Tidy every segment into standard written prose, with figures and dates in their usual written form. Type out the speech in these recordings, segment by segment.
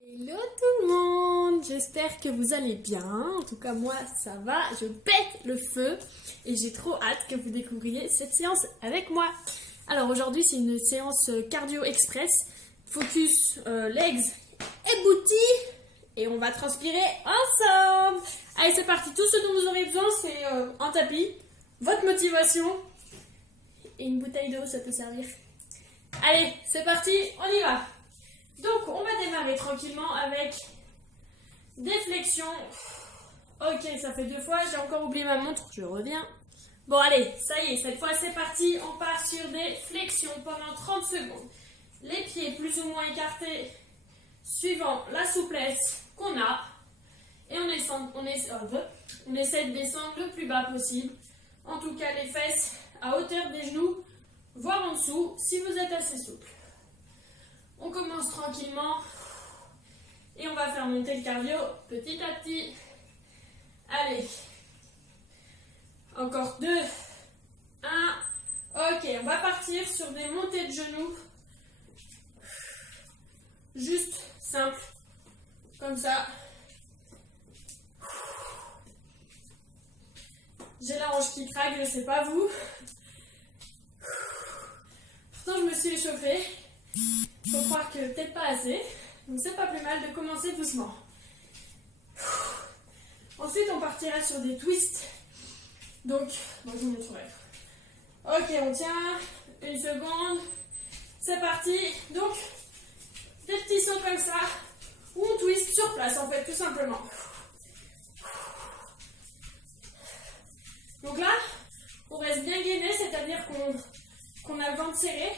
Hello tout le monde, j'espère que vous allez bien. En tout cas moi ça va, je pète le feu et j'ai trop hâte que vous découvriez cette séance avec moi. Alors aujourd'hui c'est une séance cardio express, focus legs et booty et on va transpirer ensemble. Allez c'est parti, tout ce dont vous aurez besoin c'est un tapis, votre motivation et une bouteille d'eau, ça peut servir. Allez c'est parti, on y va. Donc, on va démarrer tranquillement avec des flexions. Ok, ça fait 2 fois, j'ai encore oublié ma montre, je reviens. Bon, allez, ça y est, cette fois c'est parti, on part sur des flexions pendant 30 secondes. Les pieds plus ou moins écartés, suivant la souplesse qu'on a. Et on essaie de descendre le plus bas possible. En tout cas, les fesses à hauteur des genoux, voire en dessous, si vous êtes assez souple. On commence tranquillement et on va faire monter le cardio petit à petit. Allez, encore 2, 1, ok, on va partir sur des montées de genoux, juste simple, comme ça. J'ai la hanche qui craque, je sais pas vous. Pourtant je me suis échauffée. Faut croire que peut-être pas assez, donc c'est pas plus mal de commencer doucement. Ensuite on partira sur des twists, donc je vous montrerai. Ok, on tient, une seconde, c'est parti. Donc des petits sauts comme ça, ou on twist sur place en fait, tout simplement. Donc là, on reste bien gainé, c'est-à-dire qu'on a le ventre serré.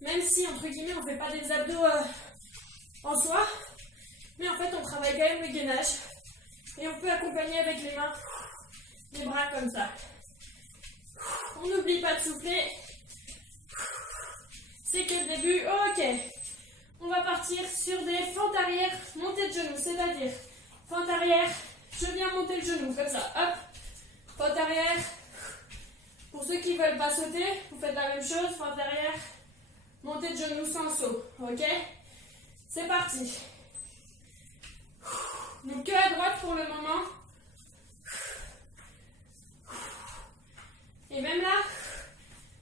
Même si, entre guillemets, on ne fait pas des abdos en soi, mais en fait, on travaille quand même le gainage. Et on peut accompagner avec les mains, les bras comme ça. On n'oublie pas de souffler. C'est que le début. Ok. On va partir sur des fentes arrière, montée de genoux, c'est-à-dire fente arrière, je viens monter le genou, comme ça. Hop. Fente arrière. Pour ceux qui ne veulent pas sauter, vous faites la même chose, fente arrière. Montée de genoux sans saut, ok? C'est parti. Donc que à droite pour le moment. Et même là,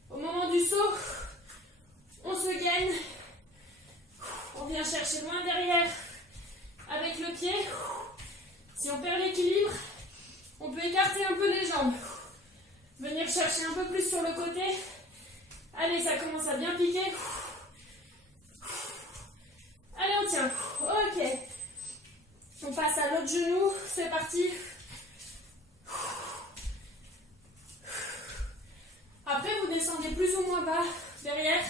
au moment du saut, on se gaine. On vient chercher loin derrière avec le pied. Si on perd l'équilibre, on peut écarter un peu les jambes. Venir chercher un peu plus sur le côté. Allez, ça commence à bien piquer. Allez, on tient. Ok. On passe à l'autre genou. C'est parti. Après, vous descendez plus ou moins bas derrière.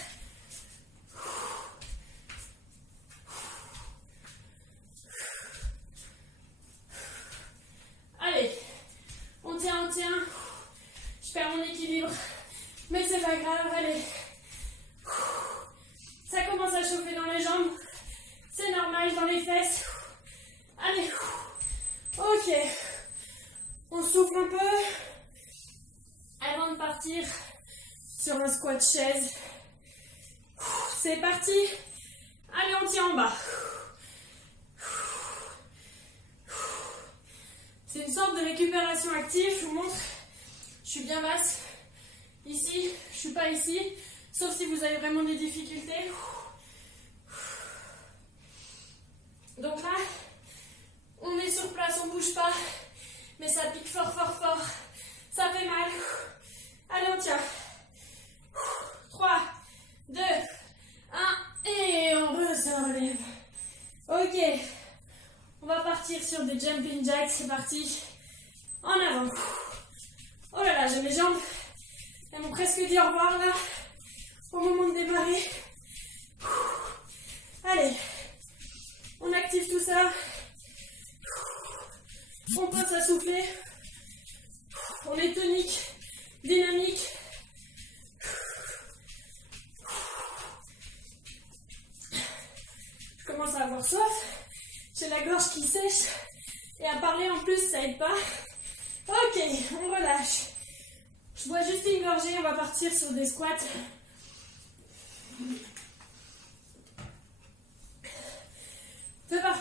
Allez. On tient, on tient. Je perds mon équilibre. Mais c'est pas grave, allez. Ça commence à chauffer dans les jambes. C'est normal dans les fesses. Allez. Ok. On souffle un peu. Avant de partir sur un squat chaise. C'est parti. Allez, on tient en bas. C'est une sorte de récupération active. Je vous montre. Je suis bien basse. Ici, je suis pas ici, sauf si vous avez vraiment des difficultés. Donc là, on est sur place, on bouge pas, mais ça pique fort, fort, fort. Ça fait mal. Allez, on tient. 3, 2, 1, et on relève. Ok, on va partir sur des jumping jacks, c'est parti. En avant. Oh là là, j'ai mes jambes. Elles m'ont presque dit au revoir là, au moment de démarrer. Allez, on active tout ça. On pense à souffler. On est tonique, dynamique. Je commence à avoir soif. J'ai la gorge qui sèche. Et à parler en plus, ça aide pas. Ok, on relâche. Je bois juste une gorgée, on va partir sur des squats.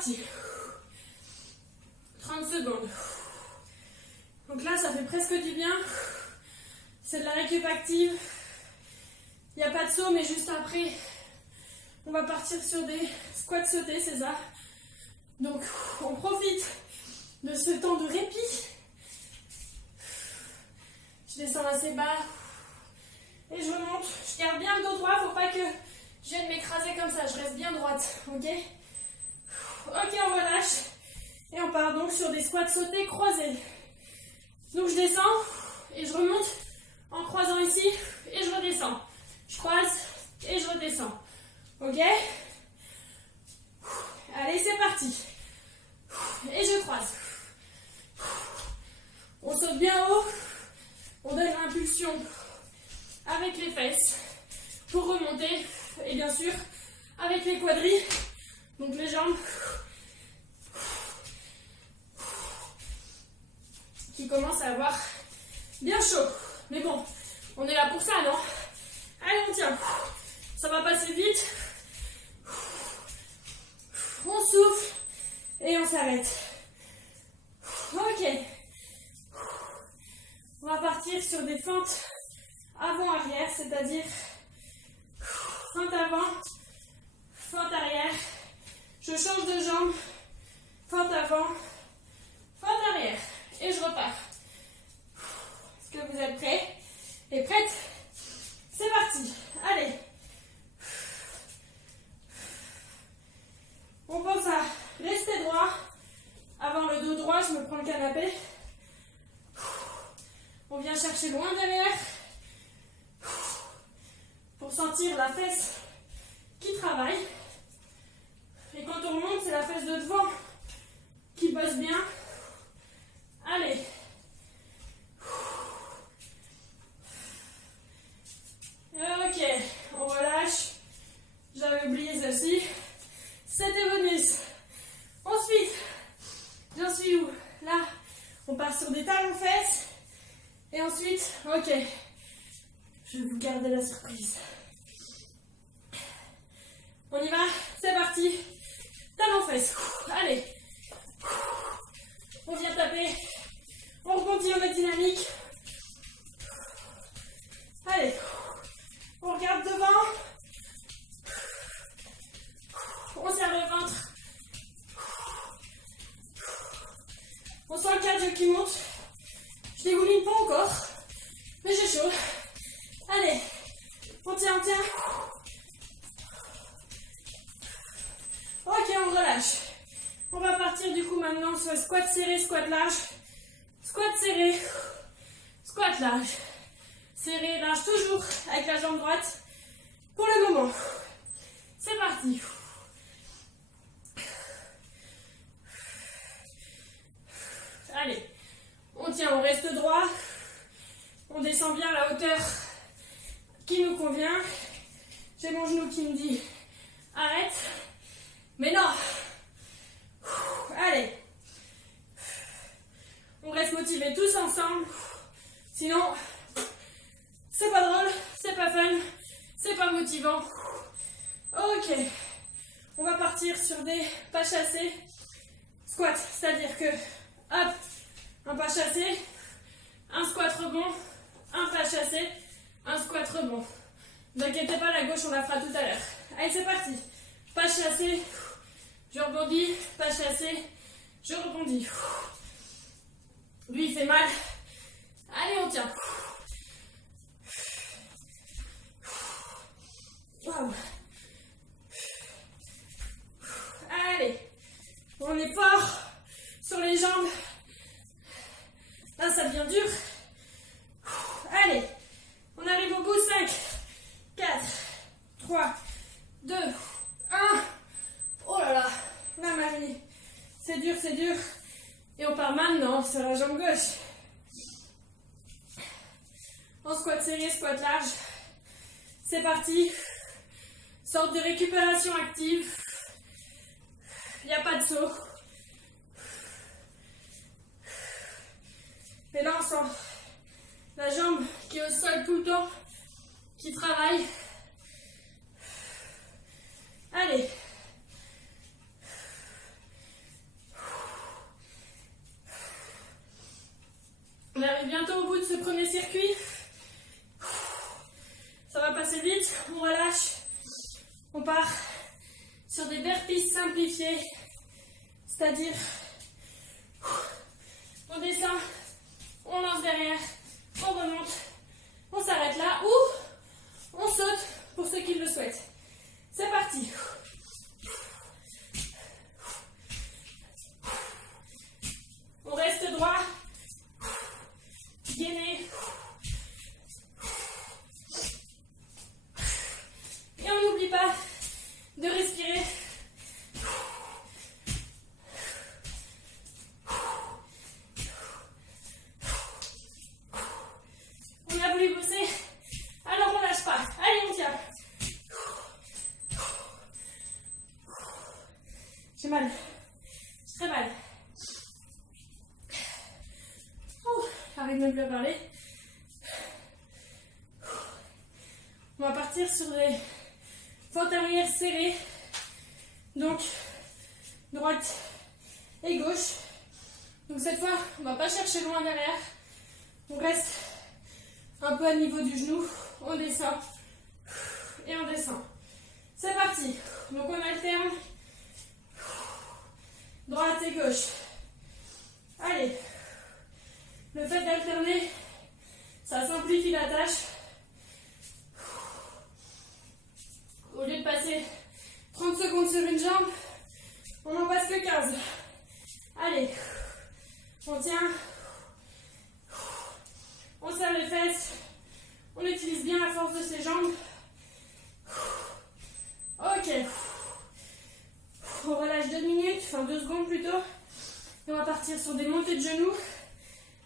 parti. 30 secondes. Donc là, ça fait presque du bien. C'est de la récup active. Il n'y a pas de saut, mais juste après, on va partir sur des squats sautés, c'est ça. Donc, on profite de ce temps de répit. Je descends assez bas. Et je remonte. Je garde bien le dos droit. Faut pas que je vienne m'écraser comme ça. Je reste bien droite. Ok? Ok, on relâche. Et on part donc sur des squats sautés croisés. Donc, je descends et je remonte en croisant ici. Et je redescends. Je croise et je redescends. Ok? Allez, c'est parti. Et je croise. On saute bien haut. On donne l'impulsion avec les fesses pour remonter. Et bien sûr, avec les quadris. Donc les jambes qui commencent à avoir bien chaud. Mais bon, on est là pour ça, non? Allez, on tient. Ça va passer vite. On souffle et on s'arrête. Ok. On va partir sur des feintes avant-arrière, c'est-à-dire feinte avant, feinte arrière. Je change de jambe, feinte avant, feinte arrière. Et je repars. Est-ce que vous êtes prêts et prêtes? C'est parti. Allez. On pense à rester droit. Avant le dos droit, je me prends le canapé. On vient chercher loin derrière. Pour sentir la fesse qui travaille. Et quand on remonte, c'est la fesse de devant qui bosse bien. Allez. Ok, on relâche. J'avais oublié celle-ci. C'était bonus. Ensuite, j'en suis où? Là, on part sur des talons-fesses. Et ensuite, ok, je vais vous garder la surprise. On y va, c'est parti. Talons-fesses. Allez. On vient taper. On rebondit, on est dynamique. Allez. On regarde devant. On serre le ventre. On sent le cardio qui monte. Je dégouline pas encore. Mais j'ai chaud. Allez. On tient, on tient. Ok, on relâche. On va partir du coup maintenant sur squat serré, squat large. Squat serré. Squat large. Serré, large toujours avec la jambe droite. Pour le moment. C'est parti. Allez. On tient, on reste droit. On descend bien à la hauteur qui nous convient. J'ai mon genou qui me dit arrête. Mais non. Allez. On reste motivés tous ensemble. Sinon, c'est pas drôle, c'est pas fun, c'est pas motivant. Ok. On va partir sur des pas chassés. Squat, c'est-à-dire que, hop, un pas chassé, un squat rebond, un pas chassé, un squat rebond. Ne vous inquiétez pas, la gauche, on la fera tout à l'heure. Allez, c'est parti. Pas chassé, je rebondis, pas chassé, je rebondis. Lui, il fait mal. Allez, on tient. Waouh. Allez. On est fort sur les jambes. Là, ça devient dur. Allez. On arrive au bout. 5, 4, 3, 2, 1. Oh là là. La Marie. C'est dur, c'est dur. Et on part maintenant sur la jambe gauche. En squat serré, squat large. C'est parti. Sorte de récupération active. Il n'y a pas de saut. Et là, on sent la jambe qui est au sol tout le temps, qui travaille. Allez. premier circuit. Ça va passer vite, on relâche. On part sur des burpees simplifiés. C'est-à-dire, on descend, on lance derrière, on remonte, on s'arrête là ou on saute pour ceux qui le souhaitent. C'est parti. On reste droit, gainé. Et on n'oublie pas de respirer. On a voulu bosser, alors on lâche pas. Allez, on tient. J'ai mal. J'ai très mal. J'arrive même plus à parler. On va partir sur des fentes arrière serrées. Donc, droite et gauche. Donc cette fois, on va pas chercher loin derrière. On reste un peu à niveau du genou. On descend. Et on descend. C'est parti. Donc on alterne. Droite et gauche. Allez. Le fait d'alterner, ça simplifie la tâche. Au lieu de passer 30 secondes sur une jambe, on n'en passe que 15. Allez, on tient. On serre les fesses. On utilise bien la force de ses jambes. Ok. On relâche 2 minutes, enfin 2 secondes plutôt. Et on va partir sur des montées de genoux.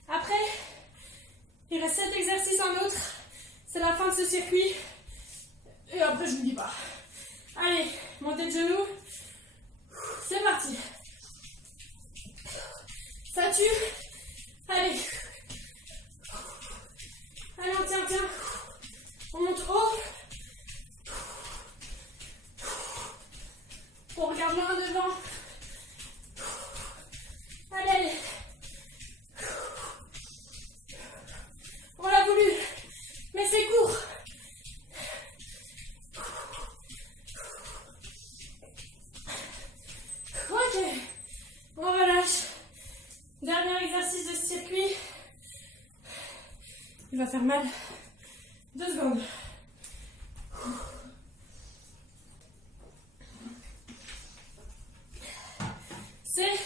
Après, il reste 7 exercices en outre. C'est la fin de ce circuit. Et après, je ne dis pas. Allez, montée de genoux. C'est parti. Ça tue. Allez. Allez, on tient, tiens. On monte haut. On regarde loin devant. Allez, allez. On l'a voulu, mais c'est court. Ok, on relâche. Dernier exercice de ce circuit. Il va faire mal. 2 secondes. C'est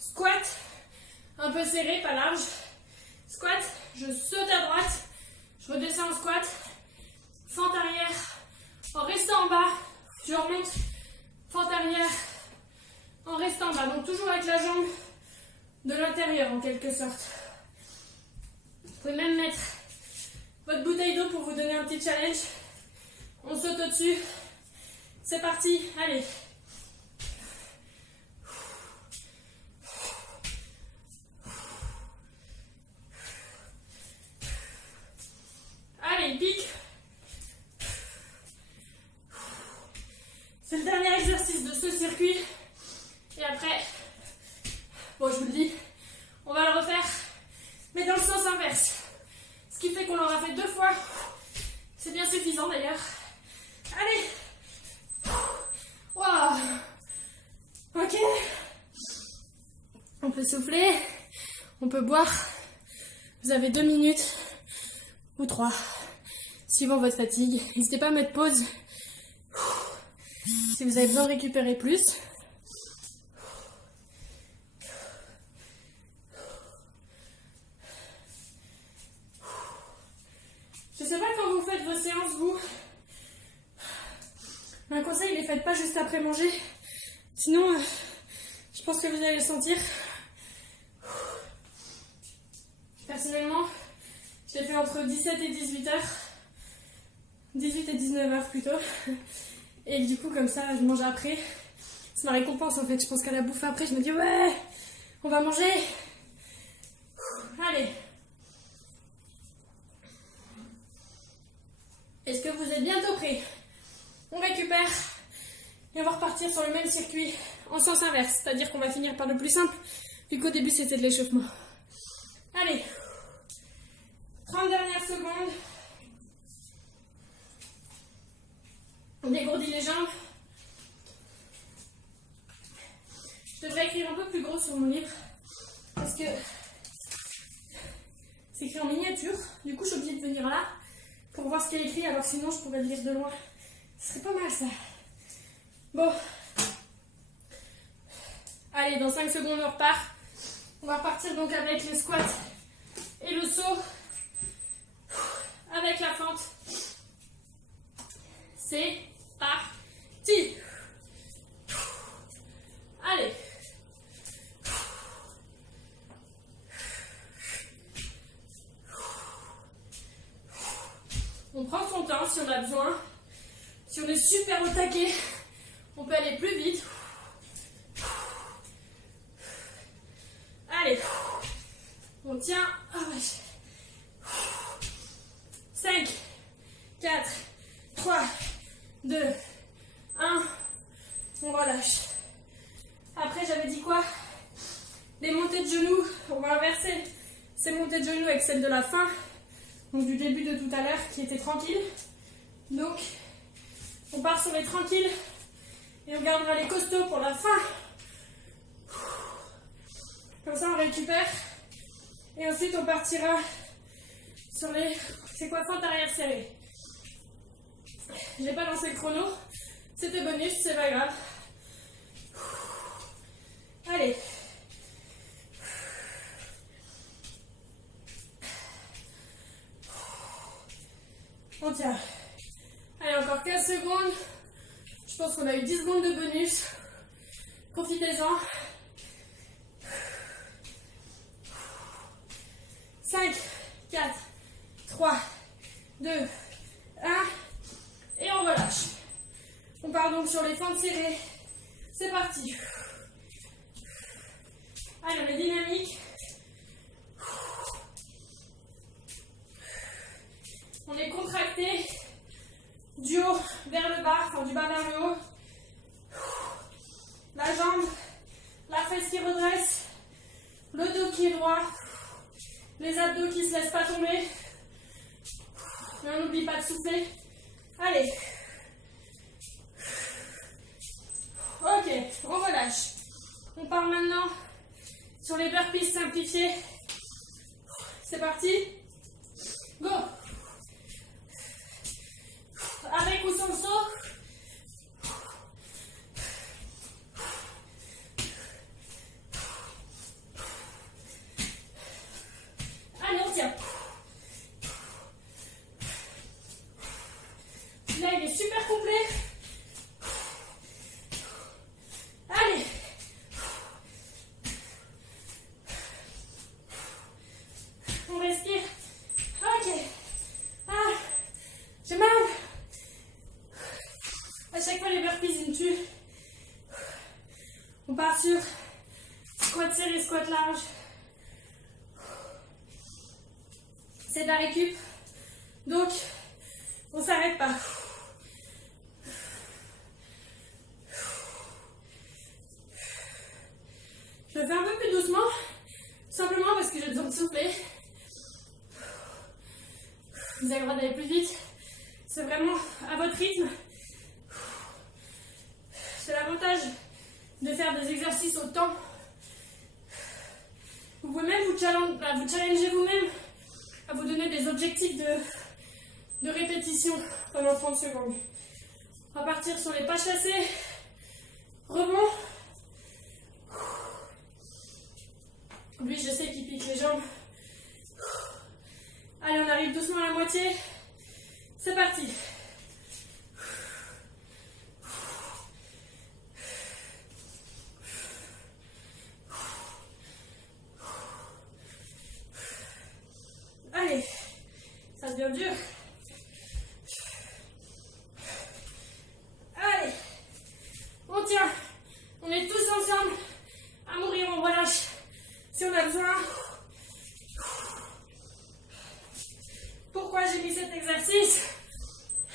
squat, un peu serré, pas large. Squat, je saute à droite, je redescends en squat, fente arrière, en restant en bas, je remonte, fente arrière, en restant en bas. Donc toujours avec la jambe de l'intérieur en quelque sorte. Vous pouvez même mettre votre bouteille d'eau pour vous donner un petit challenge. On saute au-dessus. C'est parti, allez. Allez, pique. C'est le dernier exercice de ce circuit. Et après, bon, je vous le dis, on va le refaire, mais dans le sens inverse. Ce qui fait qu'on l'aura fait 2 fois. C'est bien suffisant d'ailleurs. Allez. Waouh. Ok. On peut souffler. On peut boire. Vous avez 2 minutes ou 3. Suivant votre fatigue. N'hésitez pas à mettre pause si vous avez besoin de récupérer plus. Je sais pas quand vous faites vos séances, vous. Un conseil, ne les faites pas juste après manger. Sinon, je pense que vous allez le sentir. Personnellement, je l'ai fait entre 17 et 18 heures. 18 et 19 heures plutôt. Et du coup, comme ça, je mange après. C'est ma récompense en fait. Je pense qu'à la bouffe après, je me dis ouais, on va manger. Allez. Est-ce que vous êtes bientôt prêts? On récupère et on va repartir sur le même circuit en sens inverse. C'est-à-dire qu'on va finir par le plus simple, vu qu'au début c'était de l'échauffement. Allez, 30 dernières secondes. On dégourdit les jambes. Je devrais écrire un peu plus gros sur mon livre parce que c'est écrit en miniature. Du coup, je suis obligée de venir là pour voir ce qu'il y a écrit, alors sinon je pourrais le lire de loin. Ce serait pas mal ça. Bon. Allez, dans 5 secondes, on repart. On va repartir donc avec le squat et le saut avec la fente. C'est parti. Allez. On prend son temps si on a besoin. Si on est super au taquet, on peut aller plus vite. Allez. On tient. 5, 4, 3, 2, 1. On relâche. Après, j'avais dit quoi? Les montées de genoux. On va inverser ces montées de genoux avec celles de la fin. Donc du début de tout à l'heure qui était tranquille. Donc, on part sur les tranquilles. Et on gardera les costauds pour la fin. Comme ça, on récupère. Et ensuite, on partira sur les... C'est quoi, fente arrière serrée. J'ai pas lancé le chrono. C'était bonus, c'est pas grave. Allez. On tient. Allez, encore 15 secondes. Je pense qu'on a eu 10 secondes de bonus. Profitez-en. 5, 4, 3, 2, 1. Et on relâche. On part donc sur les fentes serrées. C'est parti. Allez, on est dynamique. On est contracté du haut vers le bas, enfin du bas vers le haut. La jambe, la fesse qui redresse, le dos qui est droit, les abdos qui ne se laissent pas tomber. Mais on n'oublie pas de souffler. Allez. Ok, on relâche. On part maintenant sur les burpees simplifiés. C'est parti. Go. Avec ou sans le saut. Allez, on tient. Là, il est super complet. Allez. On respire. Ok. Ah, j'ai mal. À chaque fois, les burpees, ils me tuent. On part sur squat serré, squat large. C'est de la récup. Donc, on s'arrête pas. Je le fais un peu plus doucement, simplement parce que j'ai besoin de souffler. Vous avez le droit d'aller plus vite. C'est vraiment à votre rythme. C'est l'avantage de faire des exercices au temps. Vous pouvez même vous challenger vous-même à vous donner des objectifs de répétition pendant 30 secondes. On va partir sur les pas chassés. Rebond. Lui, je sais qu'il pique les jambes. Allez, on arrive doucement à la moitié. C'est parti. Allez, ça devient dur. Allez, on tient. On est tous ensemble. À mourir, on relâche. Si on a besoin. Pourquoi j'ai mis cet exercice?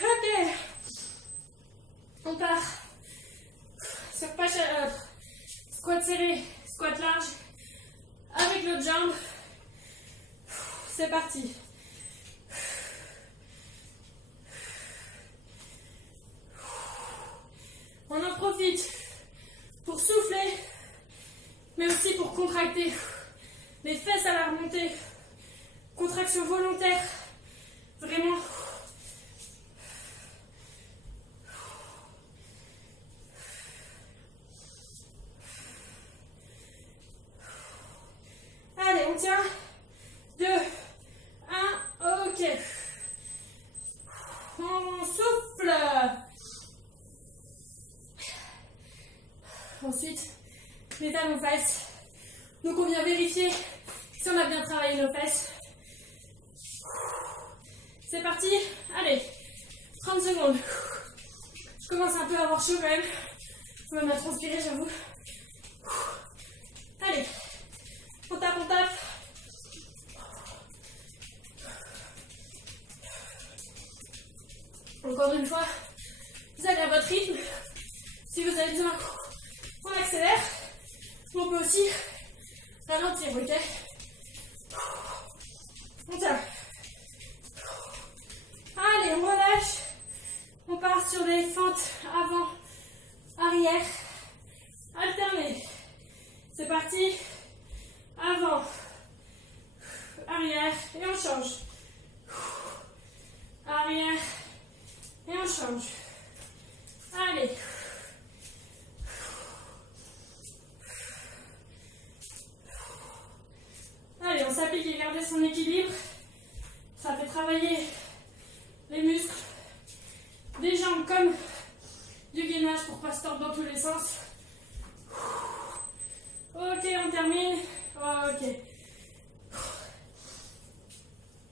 Ok. On part. Sur pas squat serré, squat large. Avec l'autre jambe. C'est parti. On en profite pour souffler, mais aussi pour contracter les fesses à la remontée. Contraction volontaire, vraiment. Allez, on tient. 2, 1, ok. On souffle. Ensuite, les talons fesses. Donc on vient vérifier si on a bien travaillé nos fesses. C'est parti. Allez, 30 secondes. Je commence un peu à avoir chaud quand même. Je vais me transpirer, j'avoue. Allez, on tape, on tape. Encore une fois, vous allez à votre rythme. Si vous avez besoin, on accélère. On peut aussi ralentir, ok? On tient. Allez, on relâche. On part sur des fentes avant, arrière, alternées. C'est parti. Avant, arrière, et on change. Arrière, et on change. Allez. Allez, on s'applique et garder son équilibre. Ça fait travailler les muscles des jambes comme du gainage pour pas se tordre dans tous les sens. Ok, on termine. Ok.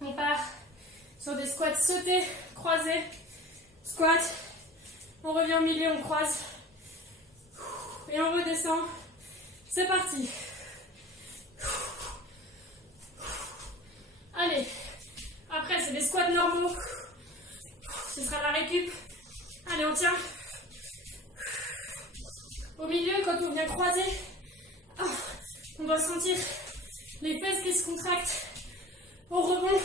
On part sur des squats sautés, croisés. Squat. On revient au milieu, on croise. Et on redescend. C'est parti. Allez. Après, c'est des squats normaux. Ce sera la récup. Allez, on tient. Au milieu, quand on vient croiser, on doit sentir les fesses qui se contractent. On rebond.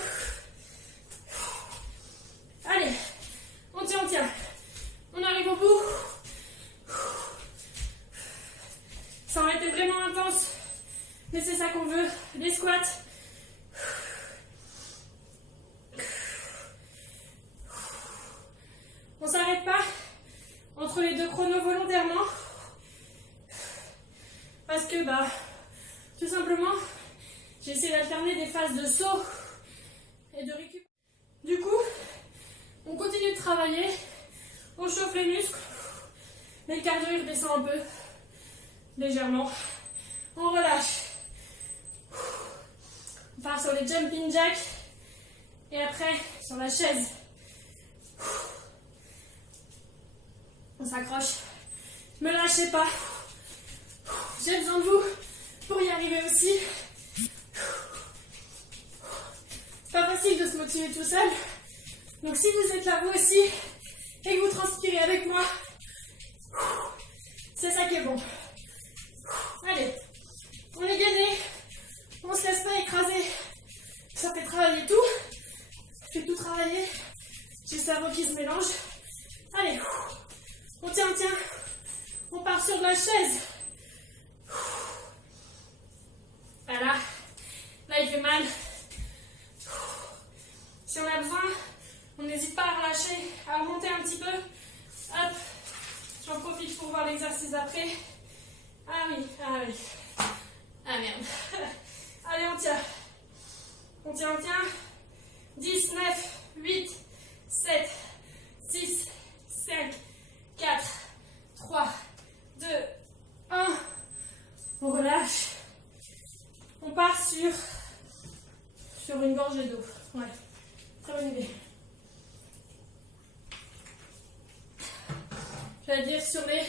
Allez, on tient, on tient. On arrive au bout. Ça aurait été vraiment intense, mais c'est ça qu'on veut. Des squats. On s'arrête pas entre les deux chronos volontairement. Parce que, tout simplement, j'ai essayé d'alterner des phases de saut et de récup. Du coup, on continue de travailler, on chauffe les muscles, mais le cardio il redescend un peu, légèrement. On relâche. On part sur les jumping jacks et après sur la chaise. On s'accroche. Me lâchez pas. J'ai besoin de vous pour y arriver aussi. Pas facile de se motiver tout seul. Donc si vous êtes là vous aussi et que vous transpirez avec moi, c'est ça qui est bon. Allez, on est gainé. On se laisse pas écraser. Ça fait travailler tout. Je fais tout travailler. J'ai le cerveau qui se mélange. Allez, on tient, on tient. On part sur de la chaise. Voilà. Là, il fait mal. Si on a besoin, on n'hésite pas à relâcher, à remonter un petit peu. Hop. J'en profite pour voir l'exercice après. Ah oui, ah oui. Ah merde. Allez, on tient. On tient, on tient. 10, 9, 8, 7, 6, 5, 4, 3, 2, 1. On relâche. On part sur une gorgée d'eau. Ouais, très bonne idée. Je vais dire sur les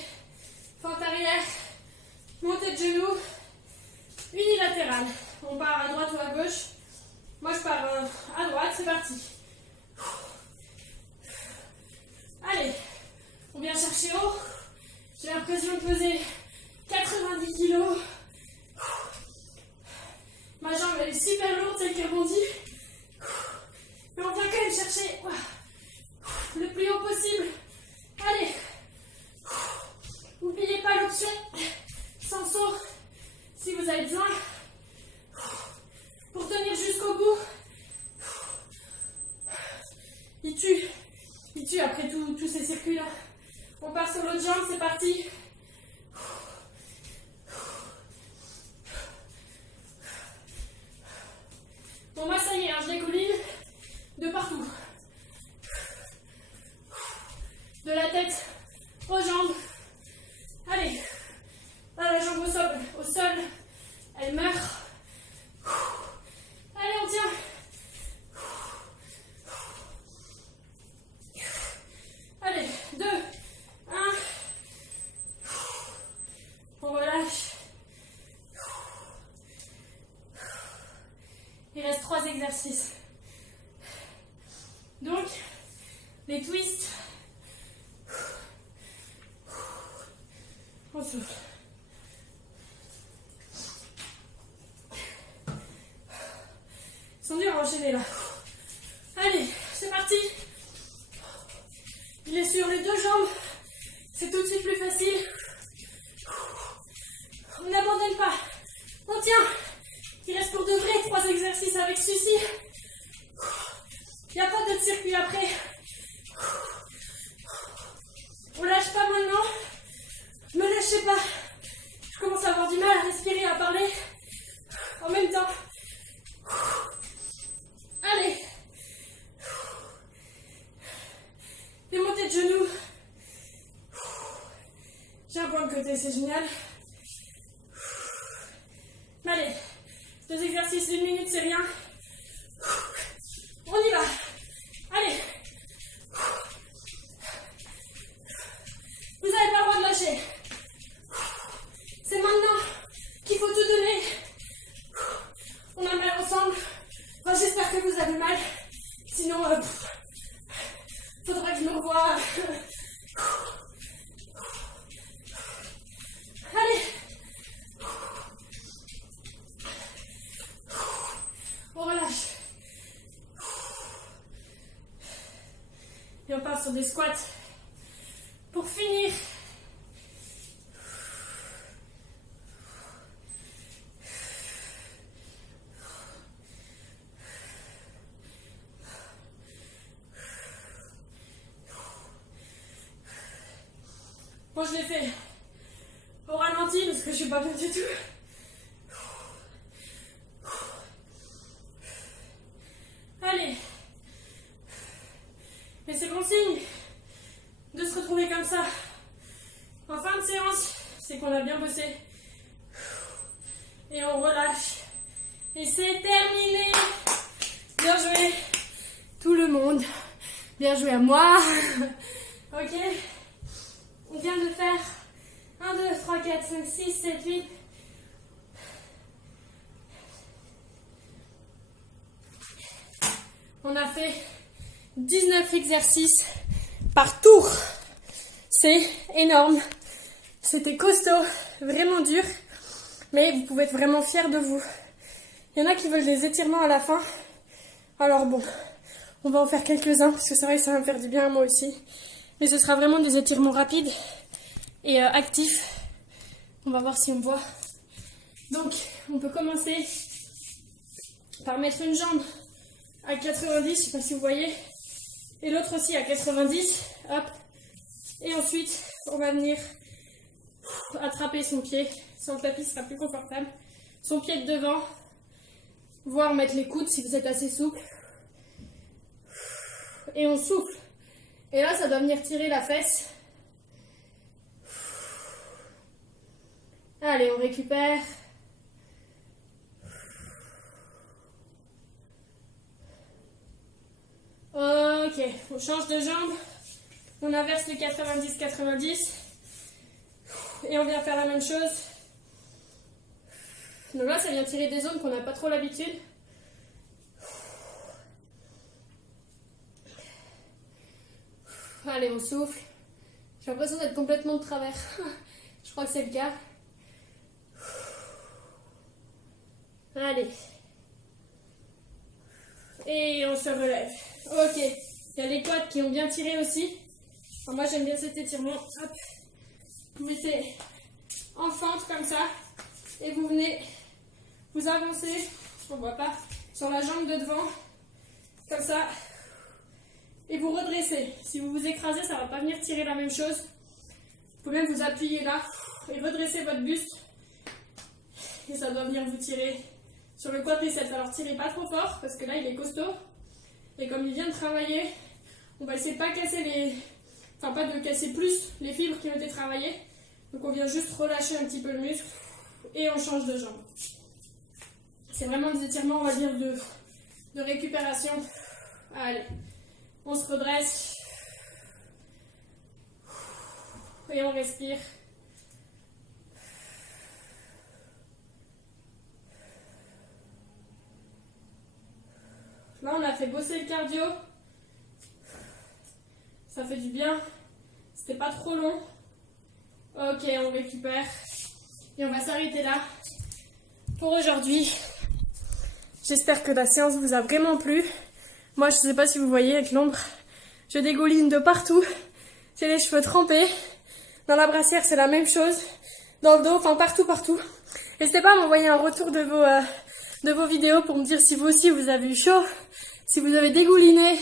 fentes arrière, montée de genoux, unilatérale. On part à droite ou à gauche. Moi je pars à droite, c'est parti. Allez, on vient chercher haut. J'ai l'impression de peser 90 kilos. Ma jambe elle est super lourde, celle qui rebondit. Mais on vient quand même chercher le plus haut possible. Allez. N'oubliez pas l'option sans saut si vous avez besoin. Pour tenir jusqu'au bout. Il tue après tous ces circuits là. On part sur l'autre jambe, c'est parti. Bon moi ça y est, hein, je dégouline de partout. De la tête aux jambes. Allez. Là, la jambe au sol. Elle meurt. Allez, on tient. Allez, 2, 1. On relâche. Il reste 3 exercices. Donc, les twists. On souffle. Ils sont durs à enchaîner là. Allez, c'est parti. Il est sur les 2 jambes. C'est tout de suite plus facile. On n'abandonne pas. On tient. Il reste pour de vrai 3 exercices avec celui-ci. Il n'y a pas d'autre circuit après. On lâche pas maintenant. Ne me lâchez pas. Je commence à avoir du mal à respirer, à parler. En même temps. Allez. Les montées de genoux. J'ai un point de côté, c'est génial. Allez. 2 exercices, 1 minute, c'est rien. On y va. Allez. Vous n'avez pas le droit de lâcher. C'est maintenant qu'il faut tout donner. On a mal ensemble. Enfin, j'espère que vous avez mal. Sinon, faudra que je m'envoie. Allez. On relâche. Et on part sur des squats. Pour finir. Bon, je l'ai fait au ralenti parce que je suis pas bien du tout. Allez. Et c'est bon signe de se retrouver comme ça. En fin de séance, c'est qu'on a bien bossé. Et on relâche. Et c'est terminé. Bien joué tout le monde. Bien joué à moi. Ok. On vient de faire 1, 2, 3, 4, 5, 6, 7, 8. On a fait 19 exercices par tour. C'est énorme. C'était costaud, vraiment dur. Mais vous pouvez être vraiment fiers de vous. Il y en a qui veulent des étirements à la fin. Alors bon, on va en faire quelques-uns parce que c'est vrai que ça va me faire du bien à moi aussi. Mais ce sera vraiment des étirements rapides et actifs. On va voir si on voit. Donc, on peut commencer par mettre une jambe à 90, je ne sais pas si vous voyez, et l'autre aussi à 90, hop. Et ensuite, on va venir attraper son pied. Sur le tapis, ce sera plus confortable. Son pied de devant, voire mettre les coudes si vous êtes assez souple. Et on souffle. Et là, ça doit venir tirer la fesse. Allez, on récupère. Ok, on change de jambe. On inverse le 90-90. Et on vient faire la même chose. Donc là, ça vient tirer des zones qu'on n'a pas trop l'habitude. Allez, on souffle. J'ai l'impression d'être complètement de travers. Je crois que c'est le cas. Allez. Et on se relève. Ok, il y a les quads qui ont bien tiré aussi. Alors moi j'aime bien cet étirement. Hop. Vous mettez en fente comme ça. Et vous venez vous avancer, on voit pas, sur la jambe de devant. Comme ça. Et vous redressez. Si vous vous écrasez, ça ne va pas venir tirer la même chose. Vous pouvez même vous appuyer là et redresser votre buste. Et ça doit venir vous tirer sur le quadriceps. Alors tirez pas trop fort parce que là il est costaud. Et comme il vient de travailler, on va essayer de pas casser les... Enfin pas de casser plus les fibres qui ont été travaillées. Donc on vient juste relâcher un petit peu le muscle. Et on change de jambe. C'est vraiment des étirements, on va dire, de récupération. Allez, on se redresse. Et on respire. Là, on a fait bosser le cardio. Ça fait du bien. C'était pas trop long. Ok, on récupère. Et on va s'arrêter là pour aujourd'hui. J'espère que la séance vous a vraiment plu. Moi, je ne sais pas si vous voyez avec l'ombre, je dégouline de partout. J'ai les cheveux trempés. Dans la brassière, c'est la même chose. Dans le dos, enfin partout. N'hésitez pas à m'envoyer un retour de vos vidéos pour me dire si vous aussi vous avez eu chaud, si vous avez dégouliné,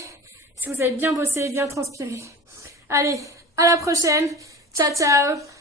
si vous avez bien bossé, bien transpiré. Allez, à la prochaine. Ciao, ciao.